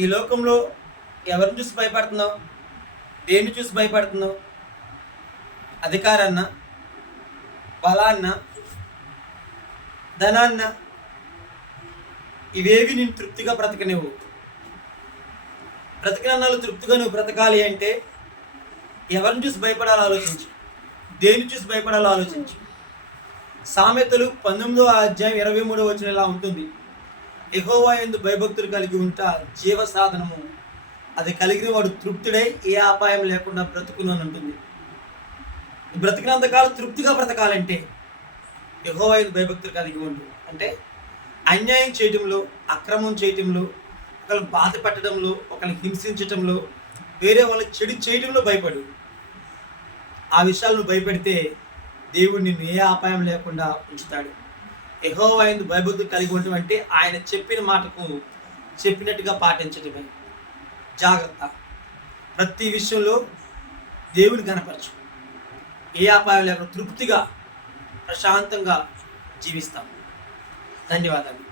ఈ లోకంలో ఎవరిని చూసి భయపడుతున్నావు? దేన్ని చూసి భయపడుతున్నావు? అధికారాన్న, బలాన్న, ధనాన్న? ఇవేవి నేను తృప్తిగా బ్రతకనివ్వు. బ్రతకనన్నాళ్ళు తృప్తిగా నువ్వు బ్రతకాలి అంటే ఎవరిని చూసి భయపడాలో ఆలోచించు, దేన్ని చూసి భయపడాలో ఆలోచించు. సామెతలు 19వ అధ్యాయం 23వ వచనం ఇలా ఉంటుంది: యెహోవా యందు భయభక్తులు కలిగి ఉంటా జీవ సాధనము, అది కలిగిన వాడు తృప్తుడై ఏ అపాయం లేకుండా బ్రతుకును అని ఉంటుంది. బ్రతికినంతకాలం తృప్తిగా బ్రతకాలంటే యెహోవా యందు భయభక్తులు కలిగి ఉండు. అంటే అన్యాయం చేయటంలో, అక్రమం చేయటంలో, ఒకరిని బాధ పెట్టడంలో, ఒకరిని హింసించటంలో, వేరే వాళ్ళకి చెడు చేయడంలో భయపడు. ఆ విషయాలు నువ్వు భయపెడితే దేవుడు నిన్ను ఏ అపాయం లేకుండా ఉంచుతాడు. యెహోవా యందు భయభక్తులు కలిగి ఉండటం అంటే ఆయన చెప్పిన మాటకు చెప్పినట్టుగా పాటించటమే. జాగ్రత్త. ప్రతి విషయంలో దేవుని కనపరచు. ఏ అపాయం లేకుండా తృప్తిగా ప్రశాంతంగా జీవిస్తాం. ధన్యవాదాలు.